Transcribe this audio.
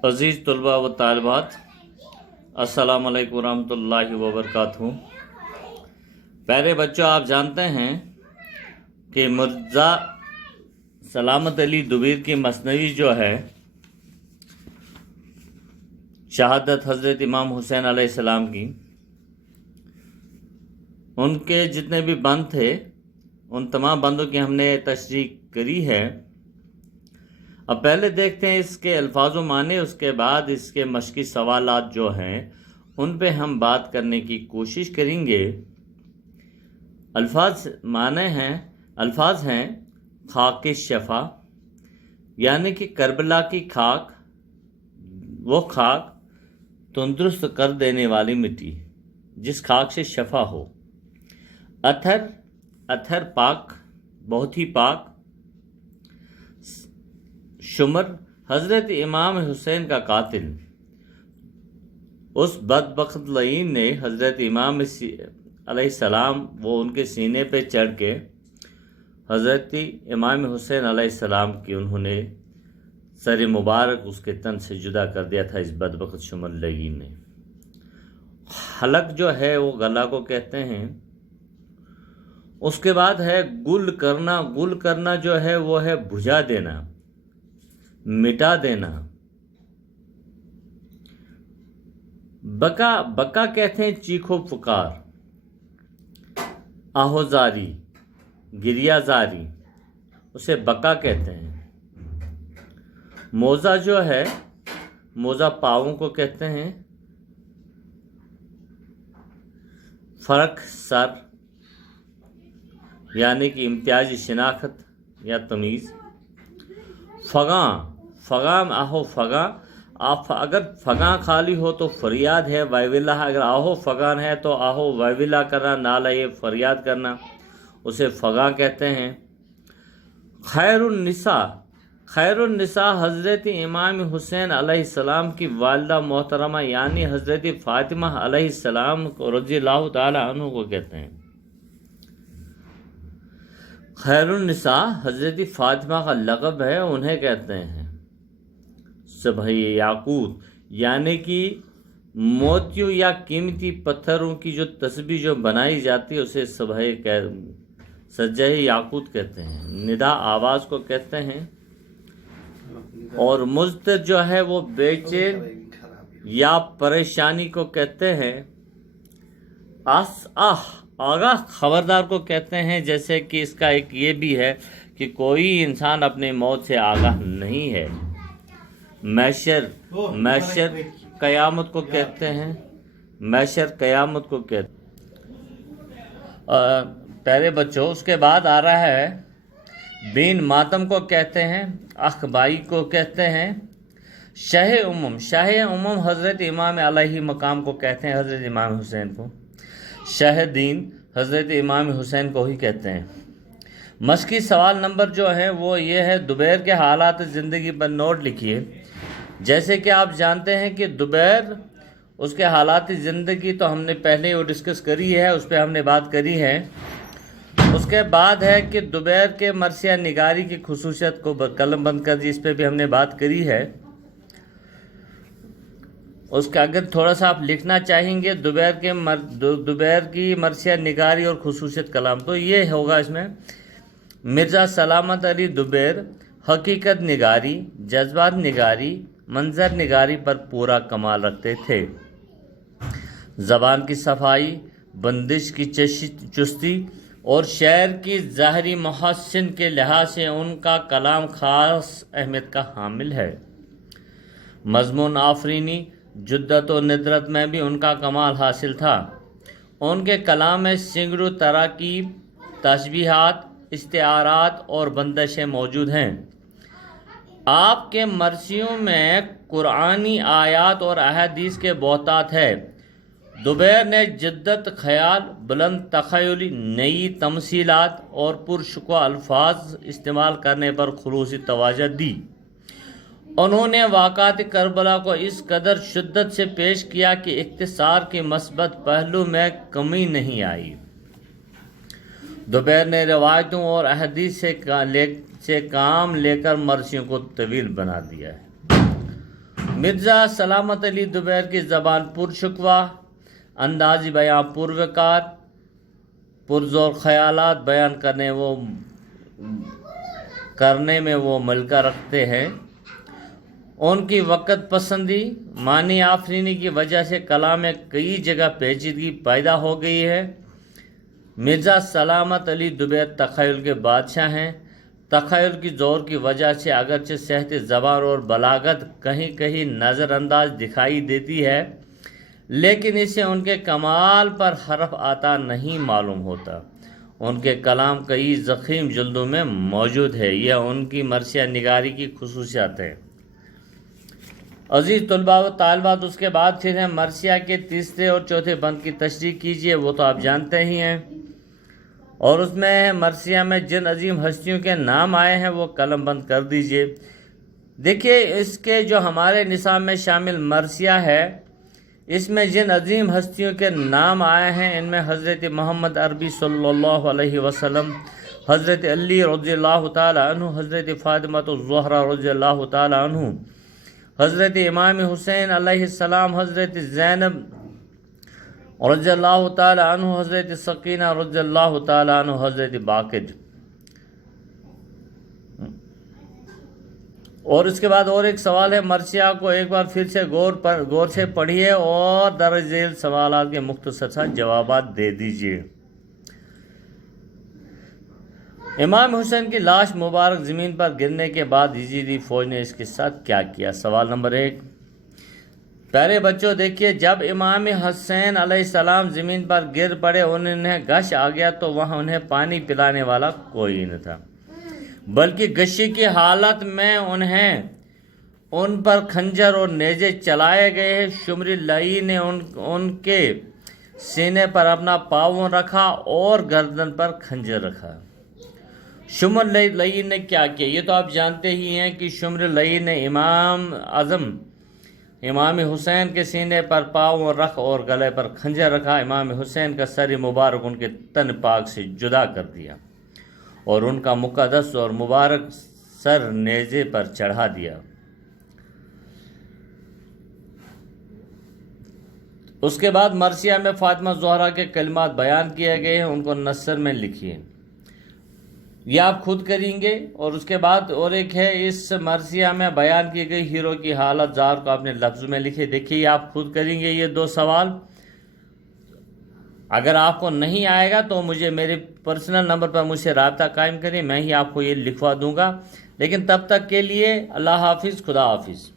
अज़ीज़ तलबा व तालिबात, अस्सलाम वालेकुम रहमतुल्लाहि व बरकातहू। प्यारे बच्चों, आप जानते हैं कि मिर्ज़ा सलामत अली दुबीर की मसनवी जो है शहादत हज़रत इमाम हुसैन अलैहिस्सलाम की, उनके जितने भी बंद थे उन तमाम बंदों की हमने तशरीह करी है। अब पहले देखते हैं इसके अल्फाज व माने, उसके बाद इसके मशकी सवालात जो हैं उन पे हम बात करने की कोशिश करेंगे। अल्फाज माने हैं, अल्फाज हैं खाक शफ़ा, यानी कि करबला की खाक, वो खाक तंदुरुस्त कर देने वाली मिट्टी जिस खाक से शफ़ा हो। अथर, अथर पाक, बहुत ही पाक। शुमर, हज़रत इमाम हुसैन का कातिल। उस बदबख्त लईन ने हज़रत इमाम अलैहिस्सलाम वो उनके सीने पे चढ़ के हज़रत इमाम हुसैन अलैहिस्सलाम की उन्होंने सर मुबारक उसके तन से जुदा कर दिया था इस बदबख्त शुमर लईन ने। हलक जो है वो गला को कहते हैं। उसके बाद है गुल करना। गुल करना जो है वो है बुझा देना, मिटा देना। बका, बका कहते हैं चीखो पुकार। आहोजारी, गिरियाजारी, उसे बका कहते हैं। मोजा जो है, मोजा पाँवों को कहते हैं। फर्क, सर, यानी कि इम्तियाजी शिनाख्त या तमीज़। फ़गा, फ़गा आहो फ़गा, आप अगर फ़गा खाली हो तो फरियाद है वायविला, अगर आहो फ़गान है तो आहो वायविला करना, नाला ये फरियाद करना, उसे फ़गा कहते हैं। खैरुन्निसा, खैरुन्निसा हज़रत इमाम हुसैन अलैहिस्सलाम की वालिदा मोहतरमा यानी हज़रत फ़ातिमा अलैहिस्सलाम को रज़ियल्लाहु ताला अन्हु को कहते हैं। खैरुन्निसा हज़रत फ़ातिमा का लक़ब है, उन्हें कहते हैं। सबह याकूत, यानी कि मोतियों या कीमती पत्थरों की जो तस्बीह जो बनाई जाती है उसे सज्जह याकूत कहते हैं। निदा आवाज़ को कहते हैं। और मुज़तर जो है वो बेचैन या परेशानी को कहते हैं। आगाह खबरदार को कहते हैं, जैसे कि इसका एक ये भी है कि कोई इंसान अपनी मौत से आगाह नहीं है। मैशर, मैशर क़यामत को कहते हैं। मैशर क़यामत को कहते हैं। प्यारे बच्चों, उसके बाद आ रहा है बीन मातम को कहते हैं। अखबाई को कहते हैं। शाह उम्म, शाह उम्म हज़रत इमाम अलैहि मकाम को कहते हैं, हज़रत इमाम हुसैन को। शाह दीन हज़रत इमाम हुसैन को ही कहते हैं। मशकी सवाल नंबर जो है वो ये है, दुबैर के हालात ज़िंदगी पर नोट लिखिए। जैसे कि आप जानते हैं कि दुबैर, उसके हालात ज़िंदगी तो हमने पहले वो डिस्कस करी है, उस पर हमने बात करी है। उसके बाद है कि दुबैर के मरसिया निगारी की खुसूसियत को कलम बंद कर दी, इस पर भी हमने बात करी है। उसका अगर थोड़ा सा आप लिखना चाहेंगे दुबैर की मरसिया निगारी और खुसूसियत कलाम, तो ये होगा इसमें। मिर्ज़ा सलामत अली दुबैर हकीकत निगारी, जज्बात निगारी, मंजर निगारी पर पूरा कमाल रखते थे। ज़बान की सफाई, बंदिश की चुस्ती और शेर की ज़ाहरी मुहस्सिन के लिहाज से उनका कलाम ख़ास अहमियत का हामिल है। मज़मून आफरीनी, जुद्दत और निदरत में भी उनका कमाल हासिल था। उनके कलाम में सिंगरू तराकीब, तशबीहात, इस्तिआरात और बंदिशें मौजूद हैं। आपके मरसियों में कुरानी आयात और अहादीस के बहुतात है। दुबैर ने जिद्दत ख्याल, बुलंद तख़य्युल, नई तमसीलात और पुरशुक़्वा अल्फाज इस्तेमाल करने पर खुलूसी तवज्जो दी। उन्होंने वाक़ात करबला को इस कदर शिद्दत से पेश किया कि इख्तिसार के मस्बत पहलू में कमी नहीं आई। दुबैर ने रवायतों और अहदीस से काम लेकर मरसियों को तवील बना दिया है। مرزا سلامت علی دوبیر کی زبان پرشکوہ، انداز بیان پروکار، پرزور خیالات بیان کرنے میں وہ ملکہ رکھتے ہیں۔ ان کی وقت پسندی، معنی آفرینی کی وجہ سے کلام میں کئی جگہ پیچیدگی پیدا ہو گئی ہے۔ مرزا سلامت علی دوبیر تخیل کے بادشاہ ہیں۔ تخیل کی زور کی وجہ سے اگرچہ صحت زبان اور بلاغت کہیں کہیں نظر انداز دکھائی دیتی ہے، لیکن اسے ان کے کمال پر حرف آتا نہیں معلوم ہوتا۔ ان کے کلام کئی ضخیم جلدوں میں موجود ہے۔ یہ ان کی مرثیہ نگاری کی خصوصیات ہے۔ عزیز طلباء و طالبات، اس کے بعد پھر ہیں مرثیہ کے تیسرے اور چوتھے بند کی تشریح کیجیے، وہ تو آپ جانتے ہی ہیں۔ اور اس میں مرثیہ میں جن عظیم ہستیوں کے نام آئے ہیں وہ قلم بند کر دیجیے۔ دیکھیے اس کے جو ہمارے نصاب میں شامل مرثیہ ہے، اس میں جن عظیم ہستیوں کے نام آئے ہیں، ان میں حضرت محمد عربی صلی اللہ علیہ وسلم، حضرت علی رضی اللہ تعالی عنہ، حضرت فاطمہ الزہرا رضی اللہ تعالی عنہ، حضرت امام حسین علیہ السلام، حضرت زینب رضی اللہ تعالی عنہ، حضرت سکینہ رضی اللہ تعالی عنہ، حضرت باقر۔ اور اس کے بعد اور ایک سوال ہے، مرثیہ کو ایک بار پھر سے غور سے پڑھیے اور درج ذیل سوالات کے مختصر سا جوابات دے دیجیے۔ امام حسین کی لاش مبارک زمین پر گرنے کے بعد یزیدی فوج نے اس کے ساتھ کیا کیا؟ سوال نمبر 1۔ پیارے بچوں دیکھیے، جب امام حسین علیہ السلام زمین پر گر پڑے، انہیں غش آ گیا تو وہاں انہیں پانی پلانے والا کوئی نہ تھا، بلکہ غشی کی حالت میں ان پر خنجر اور نیزے چلائے گئے۔ شمر لئی نے ان کے سینے پر اپنا پاؤں رکھا اور گردن پر خنجر رکھا۔ شمر لئی نے کیا کیا؟ یہ تو آپ جانتے ہی ہیں کہ شمر لئی نے امام حسین کے سینے پر پاؤں رکھ اور گلے پر خنجر رکھا۔ امام حسین کا سر مبارک ان کے تن پاک سے جدا کر دیا اور ان کا مقدس اور مبارک سر نیزے پر چڑھا دیا۔ اس کے بعد مرثیہ میں فاطمہ زہرا کے کلمات بیان کیے گئے ہیں، ان کو نثر میں لکھیے۔ یہ آپ خود کریں گے۔ اور اس کے بعد اور ایک ہے، اس مرثیہ میں بیان کی گئی ہیرو کی حالت زار کو اپنے لفظ میں لکھے۔ دیکھیے یہ آپ خود کریں گے یہ 2 سوال۔ اگر آپ کو نہیں آئے گا تو مجھے میرے پرسنل نمبر پر مجھ سے رابطہ قائم کریں، میں ہی آپ کو یہ لکھوا دوں گا۔ لیکن تب تک کے لیے اللہ حافظ، خدا حافظ۔